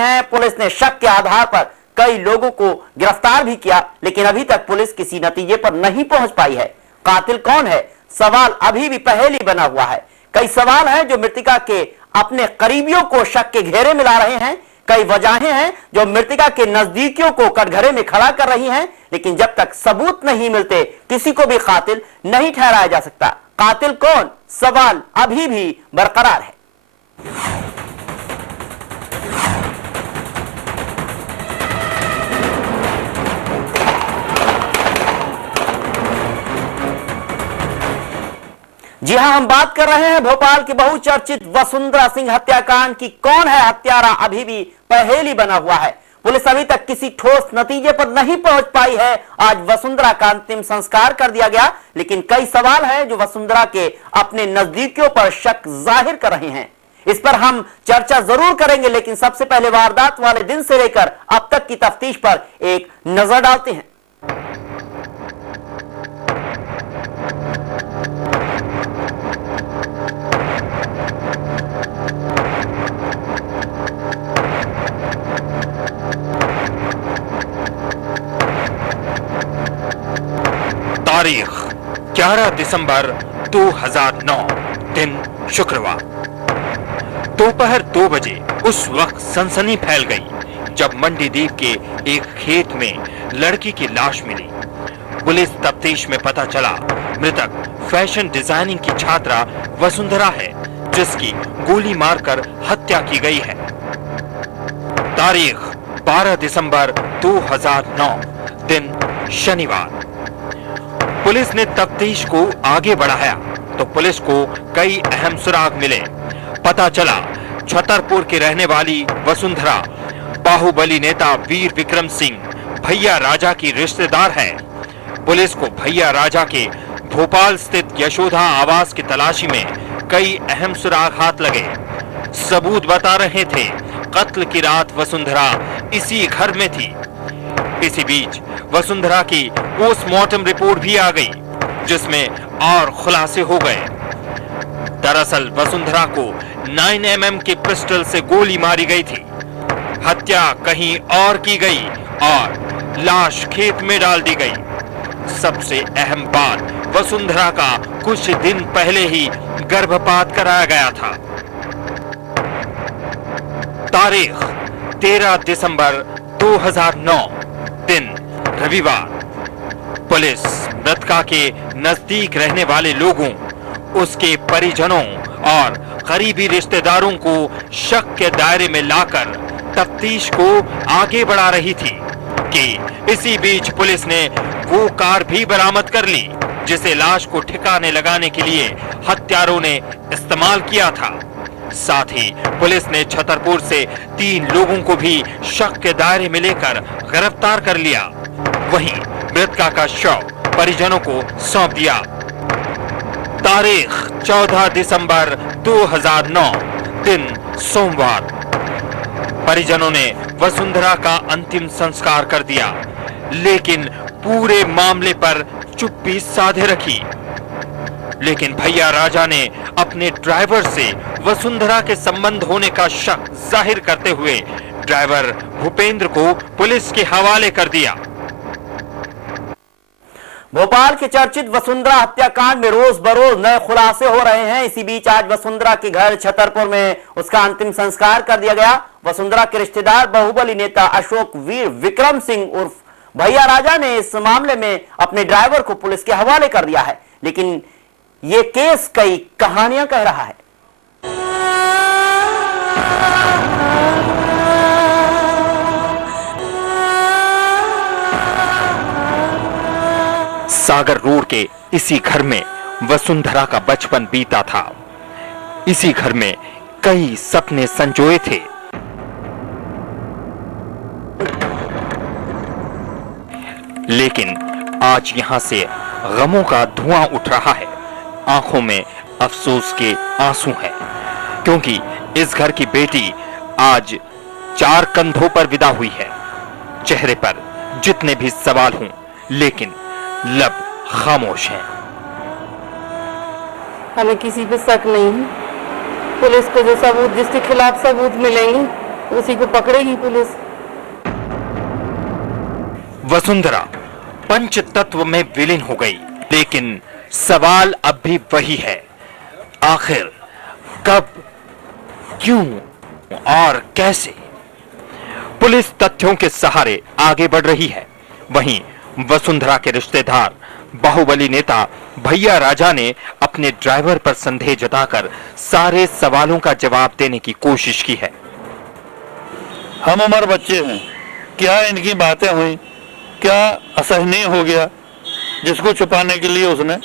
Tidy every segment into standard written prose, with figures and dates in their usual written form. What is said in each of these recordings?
हैं। पुलिस ने शक के आधार पर कई लोगों को गिरफ्तार भी किया, लेकिन अभी तक पुलिस किसी नतीजे पर नहीं पहुंच पाई है। कातिल कौन है, सवाल अभी भी पहेली बना हुआ है। कई सवाल हैं जो मृतका के अपने करीबियों को शक के घेरे में ला रहे हैं। कई वजहें हैं जो मृतका के नजदीकियों को कटघरे में खड़ा कर रही हैं, लेकिन जब तक सबूत नहीं मिलते किसी को भी कातिल नहीं ठहराया जा सकता। कातिल कौन, सवाल अभी भी बरकरार है। जी हां, हम बात कर रहे हैं भोपाल के बहुचर्चित वसुंधरा सिंह हत्याकांड की। कौन है हत्यारा, अभी भी पहेली बना हुआ है। पुलिस अभी तक किसी ठोस नतीजे पर नहीं पहुंच पाई है। आज वसुंधरा का अंतिम संस्कार कर दिया गया, लेकिन कई सवाल हैं जो वसुंधरा के अपने नजदीकियों पर शक जाहिर कर रहे हैं। इस पर हम चर्चा जरूर करेंगे, लेकिन सबसे पहले वारदात वाले दिन से लेकर अब तक की तफ्तीश पर एक नजर डालते हैं। तारीख 11 दिसंबर 2009, दिन शुक्रवार, दोपहर 2 बजे। उस वक्त सनसनी फैल गई जब मंडीदीप के एक खेत में लड़की की लाश मिली। पुलिस तफ्तीश में पता चला मृतक फैशन डिजाइनिंग की छात्रा वसुंधरा है, जिसकी गोली मारकर हत्या की गई है। तारीख 12 दिसंबर 2009, दिन शनिवार। पुलिस ने तफ्तीश को आगे बढ़ाया तो पुलिस को कई अहम सुराग मिले। पता चला छतरपुर के रहने वाली वसुंधरा बाहुबली नेता वीर विक्रम सिंह भैया राजा की रिश्तेदार है। पुलिस को भैया राजा के भोपाल स्थित यशोदा आवास की तलाशी में कई अहम सुराग हाथ लगे। सबूत बता रहे थे कत्ल की रात वसुंधरा इसी घर में थी। इसी बीच वसुंधरा की पोस्टमार्टम रिपोर्ट भी आ गई, जिसमें और खुलासे हो गए। दरअसल वसुंधरा को 9mm के पिस्टल से गोली मारी गई थी। हत्या कहीं और की गई और लाश खेत में डाल दी गई। सबसे अहम बात, वसुंधरा का कुछ दिन पहले ही गर्भपात कराया गया था। तारीख 13 दिसंबर 2009, दिन रविवार। पुलिस मृतका के नजदीक रहने वाले लोगों, उसके परिजनों और करीबी रिश्तेदारों को शक के दायरे में लाकर तफ्तीश को आगे बढ़ा रही थी कि इसी बीच पुलिस ने वो कार भी बरामद कर ली जिसे लाश को ठिकाने लगाने के लिए हत्यारों ने इस्तेमाल किया था। साथ ही पुलिस ने छतरपुर से 3 लोगों को भी शक के दायरे में लेकर गिरफ्तार कर लिया। वहीं मृतका का शव परिजनों को सौंप दिया। तारीख 14 दिसंबर 2009, दिन सोमवार। परिजनों ने वसुंधरा का अंतिम संस्कार कर दिया, लेकिन पूरे मामले पर चुप्पी साधे रखी। लेकिन भैया राजा ने अपने ड्राइवर से वसुंधरा के संबंध होने का शक जाहिर करते हुए ड्राइवर भूपेंद्र को पुलिस के हवाले कर दिया। भोपाल के चर्चित वसुंधरा हत्याकांड में रोज बरोज नए खुलासे हो रहे हैं। इसी बीच आज वसुंधरा के घर छतरपुर में उसका अंतिम संस्कार कर दिया गया। वसुंधरा के रिश्तेदार बाहुबली नेता अशोक वीर विक्रम सिंह उर्फ भैया राजा ने इस मामले में अपने ड्राइवर को पुलिस के हवाले कर दिया है, लेकिन ये केस कई कहानियां कह रहा है। सागर रोड के इसी घर में वसुंधरा का बचपन बीता था। इसी घर में कई सपने संजोए थे। लेकिन आज यहां से गमों का धुआं उठ रहा है। आंखों में अफसोस के आंसू हैं, क्योंकि इस घर की बेटी आज 4 कंधों पर विदा हुई है। चेहरे पर जितने भी सवाल हों, लेकिन लब खामोश हैं। हमें किसी पे शक नहीं है। पुलिस को जो सबूत, जिसके खिलाफ सबूत मिलेंगे तो उसी को पकड़ेगी पुलिस। वसुंधरा पंच तत्व में विलीन हो गई, लेकिन सवाल अब भी वही है, आखिर कब, क्यों और कैसे? पुलिस तथ्यों के सहारे आगे बढ़ रही है। वहीं वसुंधरा के रिश्तेदार बाहुबली नेता भैया राजा ने अपने ड्राइवर पर संदेह जताकर सारे सवालों का जवाब देने की कोशिश की है। हम उम्र बच्चे हैं, क्या इनकी बातें हुई, क्या असहनीय हो गया जिसको छुपाने के लिए उसने,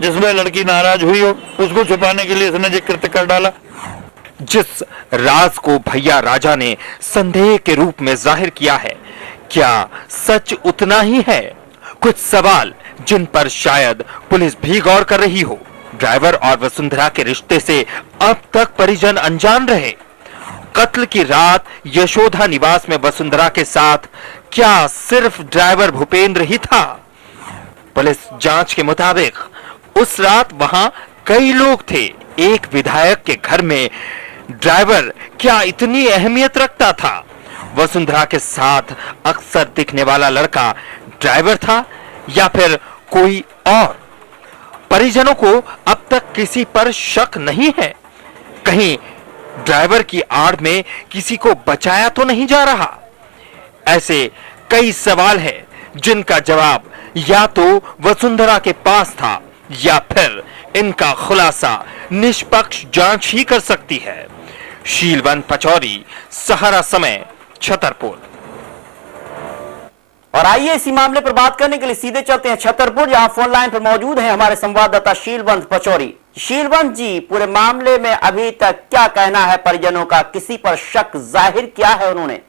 जिसमें लड़की नाराज हुई हो उसको छुपाने के लिए इसने जो कृत्य कर डाला। जिस राज को भैया राजा ने संदेह के रूप में जाहिर किया है, क्या सच उतना ही है? कुछ सवाल जिन पर शायद पुलिस भी गौर कर रही हो। ड्राइवर और वसुंधरा के रिश्ते से अब तक परिजन अनजान रहे। कत्ल की रात यशोधा निवास में वसुंधरा के साथ क्या सिर्फ ड्राइवर भूपेंद्र ही था? पुलिस जांच के मुताबिक उस रात वहां कई लोग थे। एक विधायक के घर में ड्राइवर क्या इतनी अहमियत रखता था? वसुंधरा के साथ अक्सर दिखने वाला लड़का ड्राइवर था या फिर कोई और? परिजनों को अब तक किसी पर शक नहीं है। कहीं ड्राइवर की आड़ में किसी को बचाया तो नहीं जा रहा? ऐसे कई सवाल हैं जिनका जवाब या तो वसुंधरा के पास था या फिर इनका खुलासा निष्पक्ष जांच ही कर सकती है। शीलवंत पचौरी, सहारा समय, छतरपुर। और आइए इसी मामले पर बात करने के लिए सीधे चलते हैं छतरपुर, जहां फोन लाइन पर मौजूद हैं हमारे संवाददाता शीलवंत पचौरी। शीलवंत जी, पूरे मामले में अभी तक क्या कहना है परिजनों का? किसी पर शक जाहिर किया है उन्होंने?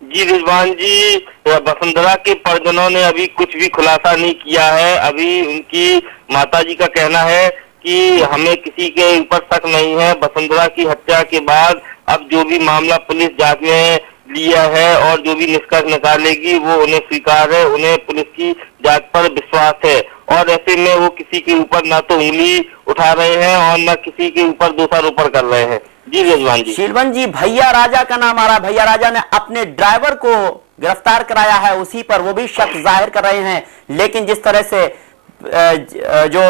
जी रिजवान जी, वसुंधरा के परिजनों ने अभी कुछ भी खुलासा नहीं किया है। अभी उनकी माताजी का कहना है कि हमें किसी के ऊपर शक नहीं है। वसुंधरा की हत्या के बाद अब जो भी मामला पुलिस जांच में लिया है और जो भी निष्कर्ष निकालेगी वो उन्हें स्वीकार है, उन्हें पुलिस की जांच पर विश्वास है। और ऐसे में वो किसी के ऊपर ना तो उंगली उठा रहे हैं और ना किसी के ऊपर दोषारोपण कर रहे हैं। जी रिजवान जी। शीलवंत जी, भैया राजा का नाम आ रहा है। भैया राजा ने अपने ड्राइवर को गिरफ्तार कराया है, उसी पर वो भी शक जाहिर कर रहे हैं। लेकिन जिस तरह से जो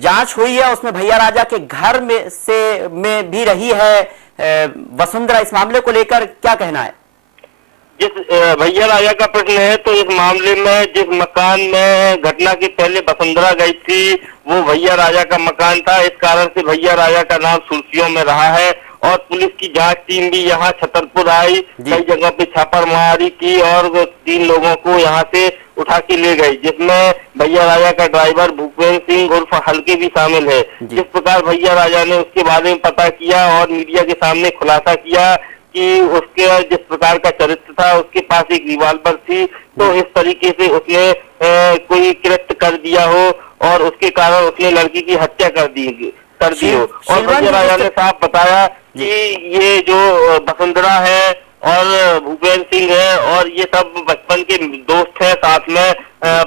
जांच हुई है उसमें भैया राजा के घर में भी रही है वसुंधरा, इस मामले को लेकर क्या कहना है? जिस भैया राजा का प्रश्न है तो इस मामले में जिस मकान में घटना के पहले वसुंधरा गई थी वो भैया राजा का मकान था। इस कारण से भैया राजा का नाम सुर्खियों में रहा है और पुलिस की जांच टीम भी यहाँ छतरपुर आई, कई जगह पे छापामारी की और 3 लोगों को यहाँ से उठा के ले गई, जिसमें भैया राजा का ड्राइवर भूपेंद्र सिंह उर्फ हल्के भी शामिल है। जिस प्रकार भैया राजा ने उसके बारे में पता किया और मीडिया के सामने खुलासा किया कि उसके जिस प्रकार का चरित्र था, उसके पास एक रिवॉल्वर थी, तो इस तरीके से उसने कोई कृत्य कर दिया हो और उसके कारण उसने लड़की की हत्या कर दी हो। और भैया राजा ने साफ बताया कि ये जो वसुंधरा है और भूपेंद्र सिंह है और ये सब बचपन के दोस्त हैं, साथ में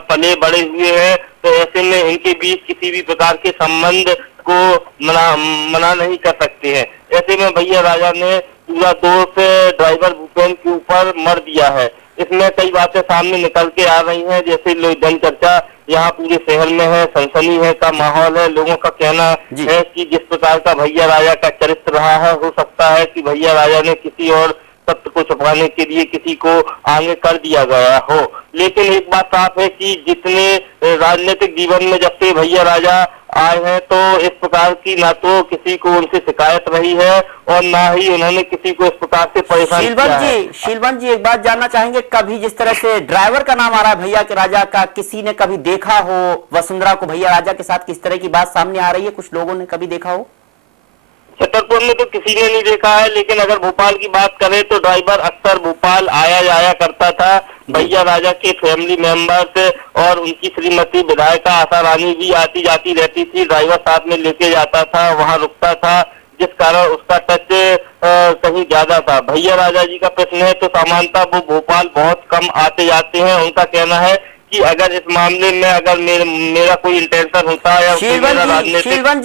पले बड़े हुए हैं, तो ऐसे में इनके बीच किसी भी प्रकार के संबंध को मना नहीं कर सकते हैं। ऐसे में भैया राजा ने पूरा दोष ड्राइवर भूपेंद्र के ऊपर मर दिया है। इसमें कई बातें सामने निकल के आ रही हैं, जैसे जन चर्चा यहाँ पूरे शहर में है, सनसनी है का माहौल है। लोगों का कहना है कि जिस प्रकार का भैया राजा का चरित्र रहा है, हो सकता है कि भैया राजा ने किसी और सत्य को छुपाने के लिए किसी को आगे कर दिया गया हो। लेकिन एक बात साफ है कि जितने राजनीतिक जीवन में जब से भैया राजा आए हैं तो इस प्रकार की ना तो किसी को उनसे शिकायत रही है और ना ही उन्होंने किसी को इस प्रकार से परेशान किया है। शीलवंत जी, एक बात जानना चाहेंगे, कभी जिस तरह से ड्राइवर का नाम आ रहा है भैया के राजा का, किसी ने कभी देखा हो वसुंधरा को भैया राजा के साथ? किस तरह की बात सामने आ रही है, कुछ लोगों ने कभी देखा हो? छतरपुर में तो किसी ने नहीं देखा है, लेकिन अगर भोपाल की बात करें तो ड्राइवर अक्सर भोपाल आया जाया करता था। भैया राजा के फैमिली मेंबर्स और उनकी श्रीमती विधायिका आशा रानी भी आती जाती रहती थी। ड्राइवर साथ में लेके जाता था, वहां रुकता था, जिस कारण उसका टच कहीं ज्यादा था। भैया राजा जी का प्रश्न है तो सामान्यतः वो भोपाल बहुत कम आते जाते हैं। उनका कहना है कि अगर इस मामले में अगर मेरा कोई इंटेंशन होता है या शीलवंत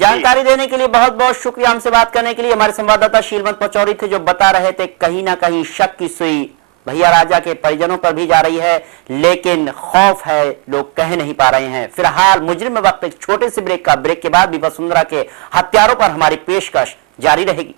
जानकारी देने के लिए बहुत बहुत शुक्रिया। हमसे बात करने के लिए हमारे संवाददाता शीलवंत पचौरी थे, जो बता रहे थे कहीं ना कहीं शक की सुई भैया राजा के परिजनों पर भी जा रही है, लेकिन खौफ है, लोग कह नहीं पा रहे हैं। फिलहाल मुजरिम में वक्त एक छोटे से ब्रेक के बाद भी वसुंधरा के हत्यारों पर हमारी पेशकश जारी रहेगी।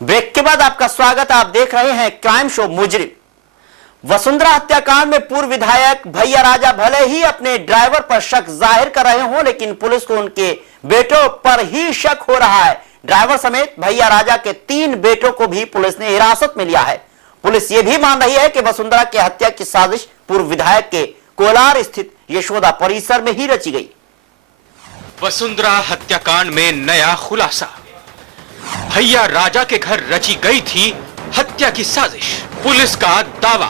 ब्रेक के बाद आपका स्वागत। आप देख रहे हैं क्राइम शो मुजरिम। वसुंधरा हत्याकांड में पूर्व विधायक भैया राजा भले ही अपने ड्राइवर पर शक जाहिर कर रहे हों, लेकिन पुलिस को उनके बेटों पर ही शक हो रहा है। ड्राइवर समेत भैया राजा के 3 बेटों को भी पुलिस ने हिरासत में लिया है। पुलिस यह भी मान रही है कि वसुंधरा की हत्या की साजिश पूर्व विधायक के कोलार स्थित यशोदा परिसर में ही रची गई। वसुंधरा हत्याकांड में नया खुलासा। भैया राजा के घर रची गई थी हत्या की साजिश। पुलिस का दावा,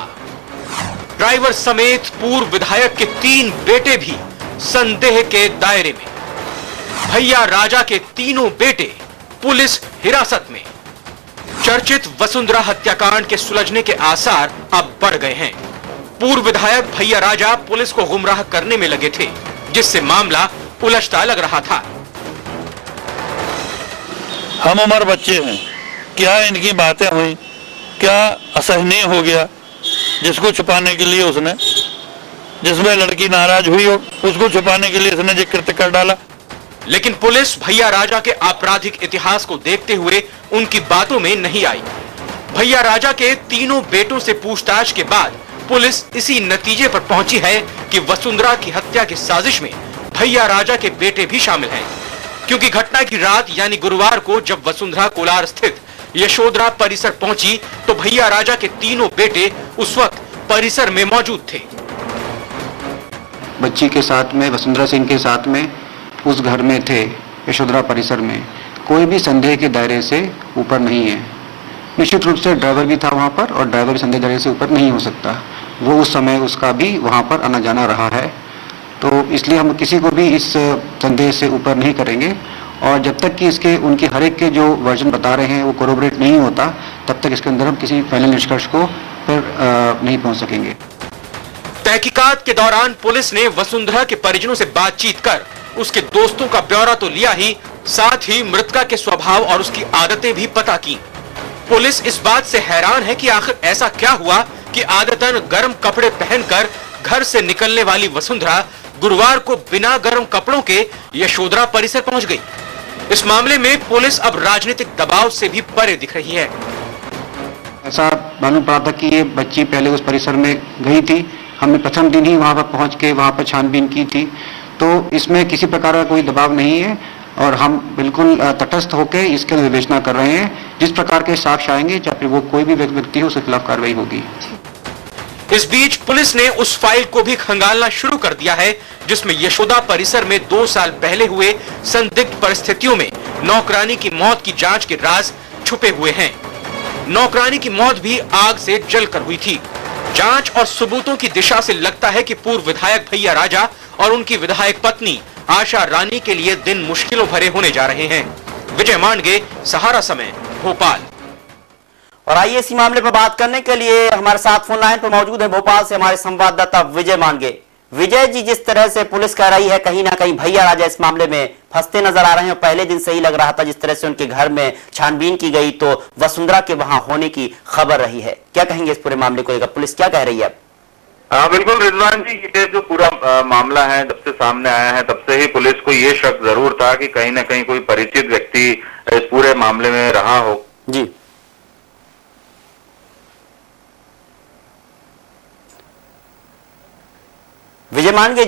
ड्राइवर समेत पूर्व विधायक के 3 बेटे भी संदेह के दायरे में। भैया राजा के तीनों बेटे पुलिस हिरासत में। चर्चित वसुंधरा हत्याकांड के सुलझने के आसार अब बढ़ गए हैं। पूर्व विधायक भैया राजा पुलिस को गुमराह करने में लगे थे, जिससे मामला उलझता लग रहा था। हम उम्र बच्चे हैं, क्या इनकी बातें हुई, क्या असहनीय हो गया जिसको छुपाने के लिए उसने, जिसमें लड़की नाराज हुई हो उसको छुपाने के लिए उसने जो कृत्य कर डाला। लेकिन पुलिस भैया राजा के आपराधिक इतिहास को देखते हुए उनकी बातों में नहीं आई। भैया राजा के तीनों बेटों से पूछताछ के बाद पुलिस इसी नतीजे पर पहुंची है कि वसुंधरा की हत्या की साजिश में भैया राजा के बेटे भी शामिल हैं, क्योंकि घटना की रात यानी गुरुवार को जब वसुंधरा कोलार स्थित यशोधरा परिसर पहुंची तो भैया राजा के तीनों बेटे उस वक्त परिसर में मौजूद थे। बच्ची के साथ में, वसुंधरा सिंह के साथ में उस घर में थे, यशोधरा परिसर में। कोई भी संदेह के दायरे से ऊपर नहीं है। निश्चित रूप से ड्राइवर भी था वहां पर, और ड्राइवर भी संदेह दायरे से ऊपर नहीं हो सकता। वो उस समय उसका भी वहां पर आना जाना रहा है, तो इसलिए हम किसी को भी इस संदेह से ऊपर नहीं करेंगे। और जब तक कि इसके उनके हर एक के जो वर्जन बता रहे हैं वो कोरोबरेट नहीं होता, तब तक इसके अंदर हम किसी फाइनल निष्कर्ष को पर नहीं पहुंच सकेंगे। तहकीकात के दौरान पुलिस ने वसुंधरा के परिजनों से बातचीत कर उसके दोस्तों का ब्यौरा तो लिया ही, साथ ही मृतका के स्वभाव और उसकी आदतें भी पता की। पुलिस इस बात से हैरान है कि आखिर ऐसा क्या हुआ कि आदतन गर्म कपड़े पहनकर घर से निकलने वाली वसुंधरा गुरुवार को बिना गर्म कपड़ों के यशोधरा परिसर पहुंच गई। इस मामले में पुलिस अब राजनीतिक दबाव से भी परे दिख रही है। ऐसा मालूम पड़ा था कि ये बच्ची पहले उस परिसर में गई थी। हमने प्रथम दिन ही वहां पर पहुंच के वहां पर छानबीन की थी, तो इसमें किसी प्रकार का कोई दबाव नहीं है और हम बिल्कुल तटस्थ होकर इसके विवेचना कर रहे हैं। जिस प्रकार के साक्ष्य आएंगे, चाहे वो कोई भी व्यक्ति हो, उसके खिलाफ कार्रवाई होगी। इस बीच पुलिस ने उस फाइल को भी खंगालना शुरू कर दिया है जिसमें यशोदा परिसर में 2 साल पहले हुए संदिग्ध परिस्थितियों में नौकरानी की मौत की जांच के राज छुपे हुए हैं। नौकरानी की मौत भी आग से जलकर हुई थी। जांच और सबूतों की दिशा से लगता है कि पूर्व विधायक भैया राजा और उनकी विधायक पत्नी आशा रानी के लिए दिन मुश्किलों भरे होने जा रहे हैं। विजय मांडगे, सहारा समय, भोपाल। और आइए इसी मामले पर बात करने के लिए हमारे साथ फोन लाइन पर मौजूद है भोपाल से हमारे संवाददाता विजय मांडगे। विजय जी, जिस तरह से पुलिस कह रही है कहीं ना कहीं भैया राजा इस मामले में फंसते नजर आ रहे हैं, और पहले दिन से ही लग रहा था जिस तरह से उनके घर में छानबीन की गई तो वसुंधरा के वहां होने की खबर रही है, क्या कहेंगे इस पूरे मामले को लेकर? पुलिस क्या कह रही है? हाँ बिल्कुल रिजवान जी, ये जो पूरा मामला है जब से सामने आया है तब से ही पुलिस को ये शक जरूर था कि कहीं ना कहीं कोई परिचित व्यक्ति इस पूरे मामले में रहा हो। जी विजय मांडगे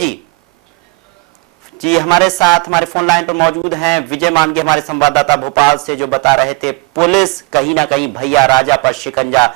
जी हमारे साथ हमारे फोन लाइन पर मौजूद हैं विजय मांडगे, हमारे संवाददाता भोपाल से, जो बता रहे थे पुलिस कहीं ना कहीं भैया राजा पर शिकंजा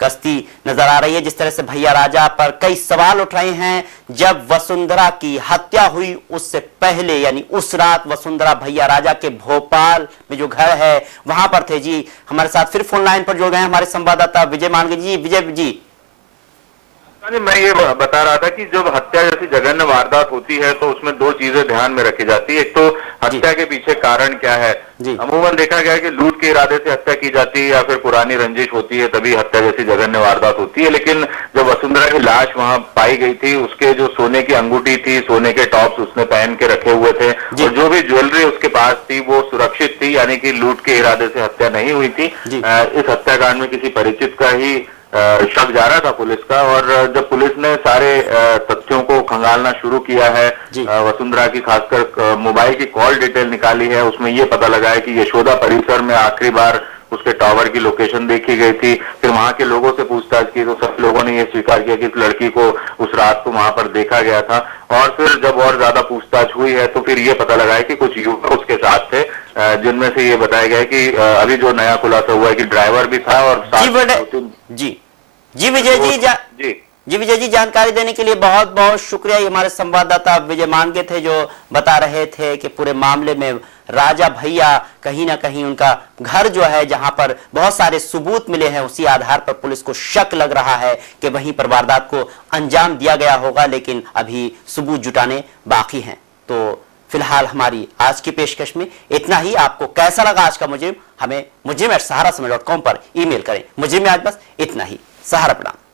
कश्ती नजर आ रही है। जिस तरह से भैया राजा पर कई सवाल उठ रहे हैं, जब वसुंधरा की हत्या हुई उससे पहले यानी उस रात वसुंधरा भैया राजा के भोपाल में जो घर है वहां पर थे। जी हमारे साथ फिर फोन लाइन पर जुड़ गए हैं हमारे संवाददाता विजय मानगे जी। विजय जी, मैं ये बता रहा था कि जब हत्या जैसी जघन्य वारदात होती है तो उसमें दो चीजें ध्यान में रखी जाती है। एक तो हत्या के पीछे कारण क्या है। अमूमन देखा गया है कि लूट के इरादे से हत्या की जाती है या फिर पुरानी रंजिश होती है, तभी हत्या जैसी जघन्य वारदात होती है। लेकिन जब वसुंधरा की लाश वहां पाई गई थी, उसके जो सोने की अंगूठी थी, सोने के टॉप्स उसने पहन के रखे हुए थे और जो भी ज्वेलरी उसके पास थी वो सुरक्षित थी, यानी कि लूट के इरादे से हत्या नहीं हुई थी। इस हत्याकांड में किसी परिचित का ही शक जा रहा था पुलिस का, और जब पुलिस ने सारे तथ्यों को खंगालना शुरू किया है, वसुंधरा की खासकर मोबाइल की कॉल डिटेल निकाली है, उसमें यह पता लगा है कि यशोदा परिसर में आखिरी बार उसके टावर की लोकेशन देखी गई थी। फिर वहां के लोगों से पूछताछ की तो सब लोगों ने यह स्वीकार किया कि इस लड़की को उस रात को वहां पर देखा गया था। और फिर जब और ज्यादा पूछताछ हुई है तो फिर ये पता लगा है कि कुछ युवक उसके साथ थे, जिनमें से ये बताया गया है कि अभी जो नया खुलासा हुआ है कि ड्राइवर भी था और जी विजय जी विजय जी, जानकारी देने के लिए बहुत बहुत शुक्रिया। ये हमारे संवाददाता विजय मानगे थे जो बता रहे थे कि पूरे मामले में राजा भैया कहीं ना कहीं उनका घर जो है जहां पर बहुत सारे सबूत मिले हैं, उसी आधार पर पुलिस को शक लग रहा है कि वहीं पर वारदात को अंजाम दिया गया होगा, लेकिन अभी सबूत जुटाने बाकी हैं। तो फिलहाल हमारी आज की पेशकश में इतना ही। आपको कैसा लगा आज का मुजिम, हमें मुजिम@sahara समय.com पर ईमेल करें। मुजिम में आज बस इतना ही। सहारा प्रणाम।